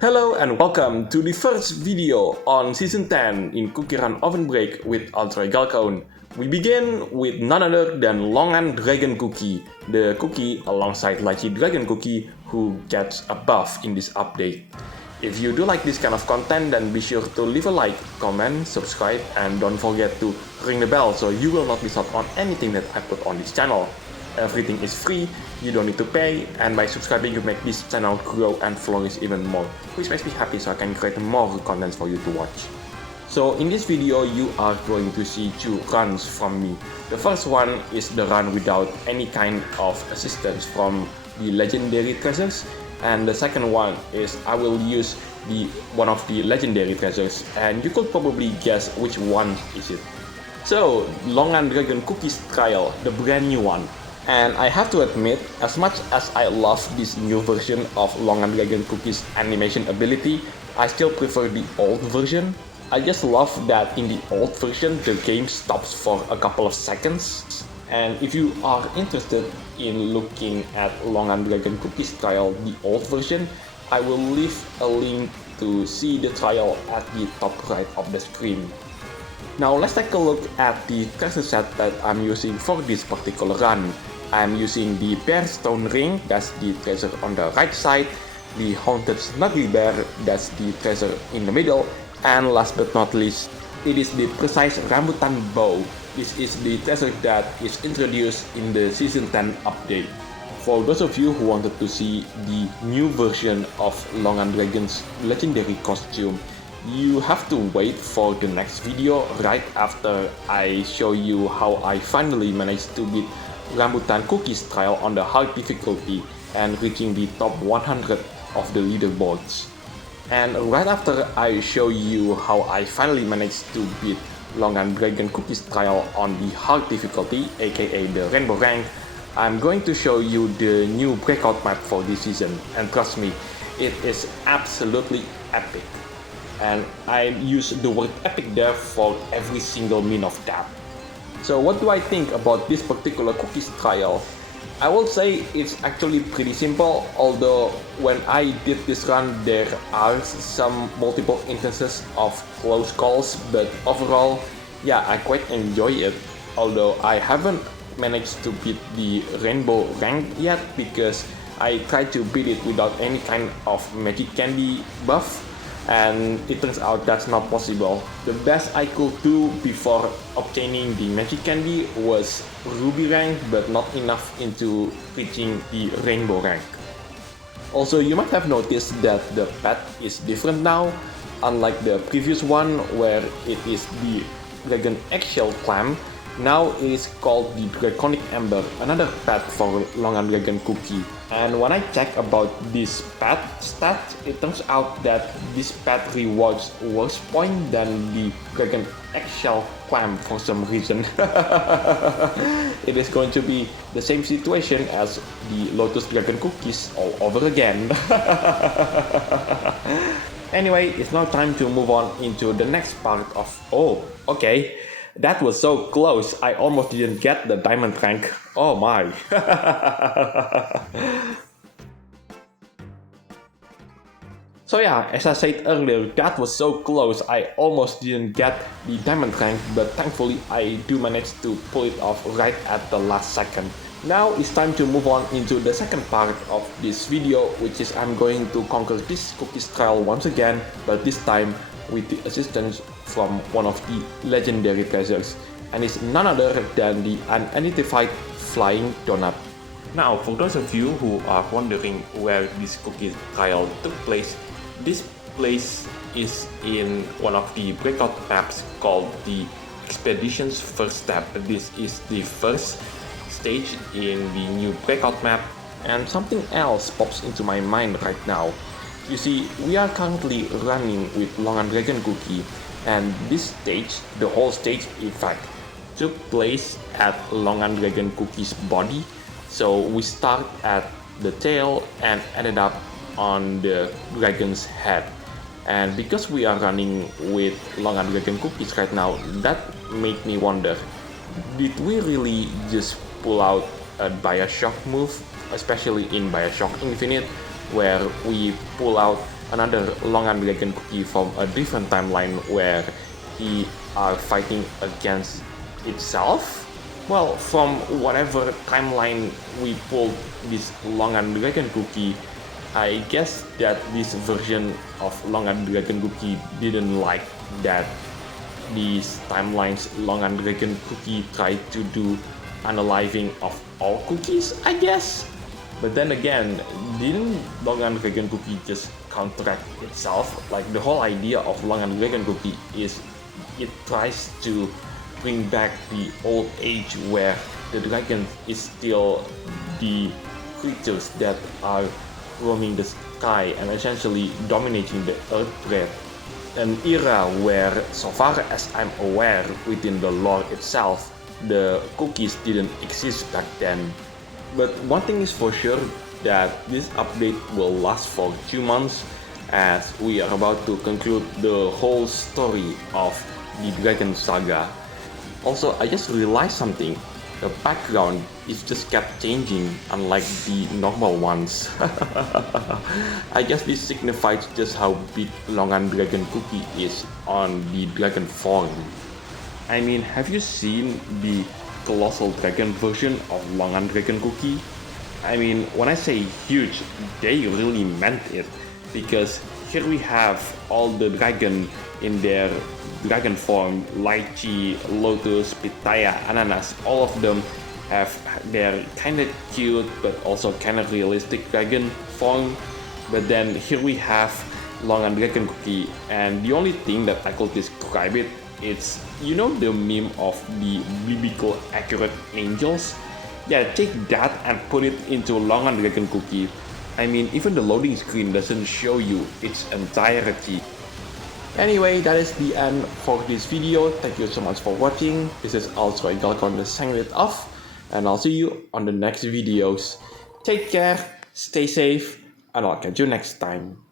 Hello and welcome to the first video on Season 10 in CookieRunOvenBreak with Ultra Galcone. We begin with none other than Longandragon Cookie, the cookie alongside Lychee Dragon Cookie who gets a buff in this update. If you do like this kind of content, then be sure to leave a like, comment, subscribe, and don't forget to ring the bell so you will not miss out on anything that I put on this channel. Everything is free, you don't need to pay, and by subscribing you make this channel grow and flourish even more, which makes me happy so I can create more content for you to watch. So in this video you are going to see two runs from me. The first one is the run without any kind of assistance from the legendary treasures, and the second one is I will use one of the legendary treasures, and you could probably guess which one is it. So Longandragon Cookies Trial, the brand new one. And I have to admit, as much as I love this new version of Longandragon Cookie's animation ability, I still prefer the old version. I just love that in the old version, the game stops for a couple of seconds. And if you are interested in looking at Longandragon Cookie's trial, the old version, I will leave a link to see the trial at the top right of the screen. Now let's take a look at the treasure set that I'm using for this particular run. I'm using the Bear Stone Ring, that's the treasure on the right side, the Haunted Snuggly Bear, that's the treasure in the middle, and last but not least, it is the Precise Rambutan Bow. This is the treasure that is introduced in the Season 10 update. For those of you who wanted to see the new version of Longandragon's legendary costume, you have to wait for the next video right after I show you how I finally managed to beat Rambutan Cookies trial on the hard difficulty and reaching the top 100 of the leaderboards. And right after I show you how I finally managed to beat Longandragon Cookies trial on the hard difficulty, aka the Rainbow Rank, I'm going to show you the new breakout map for this season, and trust me, it is absolutely epic. And I use the word epic there for every single mean of that. So what do I think about this particular cookies trial? I will say it's actually pretty simple, although when I did this run there are some multiple instances of close calls, but overall, yeah, I quite enjoy it. Although I haven't managed to beat the rainbow rank yet because I tried to beat it without any kind of magic candy buff, and it turns out that's not possible. The best I could do before obtaining the magic candy was ruby rank, but not enough into reaching the rainbow rank. Also, you might have noticed that the pet is different now, unlike the previous one where it is the dragon eggshell clam. Now it is called the Draconic Ember, another pet for Longandragon Cookie. And when I check about this pet stat, it turns out that this pet rewards worse point than the Dragon Eggshell Clam for some reason. It is going to be the same situation as the Lotus Dragon Cookies all over again. Anyway, it's now time to move on into the next part of... Oh, okay. That was so close, I almost didn't get the Diamondrank. Oh my. So yeah, as I said earlier, that was so close, I almost didn't get the Diamondrank, but thankfully I do manage to pull it off right at the last second. Now it's time to move on into the second part of this video, which is I'm going to conquer this cookies trial once again, but this time with the assistance from one of the legendary treasures, and it's none other than the unidentified flying donut. Now, for those of you who are wondering where this cookie trial took place, this place is in one of the breakout maps called the Expedition's First Step. This is the first stage in the new breakout map, and something else pops into my mind right now. You see, we are currently running with Longandragon Cookie, and this stage, the whole stage in fact, took place at Longandragon Cookie's body. So we start at the tail and ended up on the dragon's head. And because we are running with Longandragon Cookies right now, that made me wonder, did we really just pull out a Bioshock move, especially in Bioshock Infinite, where we pull out another Longandragon cookie from a different timeline where he are fighting against itself. Well, from whatever timeline we pulled this Longandragon cookie, I guess that this version of Longandragon cookie didn't like that these timelines Longandragon cookie tried to do unaliving of all cookies, I guess. But then again, didn't Longandragon cookie just counteract itself? Like the whole idea of Longandragon cookie is it tries to bring back the old age where the dragon is still the creatures that are roaming the sky and essentially dominating the earth plane. An era where, so far as I'm aware within the lore itself, the cookies didn't exist back then. But one thing is for sure, that this update will last for 2 months, as we are about to conclude the whole story of the Dragon Saga. Also, I just realized something. The background is just kept changing, unlike the normal ones. I guess this signifies just how big Longandragon cookie is on the dragon form. I mean, have you seen the colossal dragon version of Longandragon cookie? I mean, when I say huge, they really meant it, because here we have all the dragon in their dragon form, lychee, lotus, pitaya, ananas. All of them have their kinda cute but also kinda realistic dragon form. But then here we have Longandragon cookie, and the only thing that I could describe it, it's, you know, the meme of the biblical accurate angels? Yeah, take that and put it into Longandragon cookie. I mean, even the loading screen doesn't show you its entirety. Anyway, that is the end for this video. Thank you so much for watching. This is also Galcon signing it off, and I'll see you on the next videos. Take care, stay safe, and I'll catch you next time.